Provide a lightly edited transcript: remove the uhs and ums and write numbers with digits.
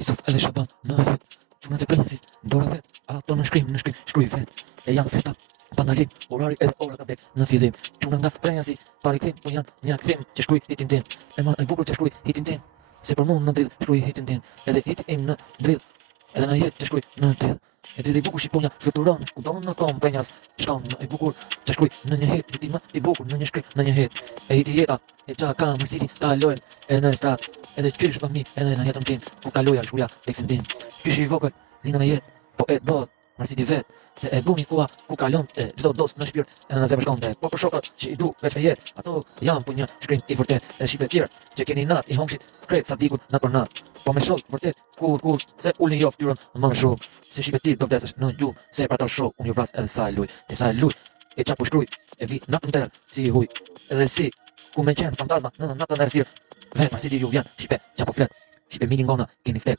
Isuf edhe shaban në jet. Çunat e prensi, dora vet, ato në shkrim, shkruaj vet. E janë feta, bandalim, orari edhe ora ka vdek në fillim. Çuna nga prensi, pa rikthim, po janë një aksim që shkruaj hitin tim. E ma e bukur që shkruaj hitin tim. Se për mua në drill shkruaj hitin tim. Edhe hiti im në drill, edhe në jetë që shkruaj në drill. E dridhi bukur shqiponja fluturon, ku do në kom prenjas. Shkon e bukur që shkruaj në një hit, hiti më i bukur në një shkrim, në një hit. E hiti jeta, e qa ka më sili, kaloj, edhe në strat, edhe qysh fëmi, edhe në jetën tim, ku kaloja shkruja teksin tim. Qysh i vogël, linda në jetë, po e bot, mërsiti vet, se e buni kua ku kalon e çdo dos në shpirt edhe në zemër shkonte. Po për shokët që i du veç me jetë, ato janë po një shkrim i vërtet, edhe shqipe tjerë që keni nat i hongshit kret sa dikur nat për nat. Po me shok vërtet kur se ulni jo fytyrën më shok, se shqipe tjerë do vdesësh në gjuhë, se për ato shok unë ju vras edhe sa e luj, e sa e luj, e qa po shkruj, e vi natën tërë si i huj, edhe si ku me qenë fantazma në natën e rësirë. Vetë si ju vjen shqipe qa po flet, shqipe milingona keni ftek,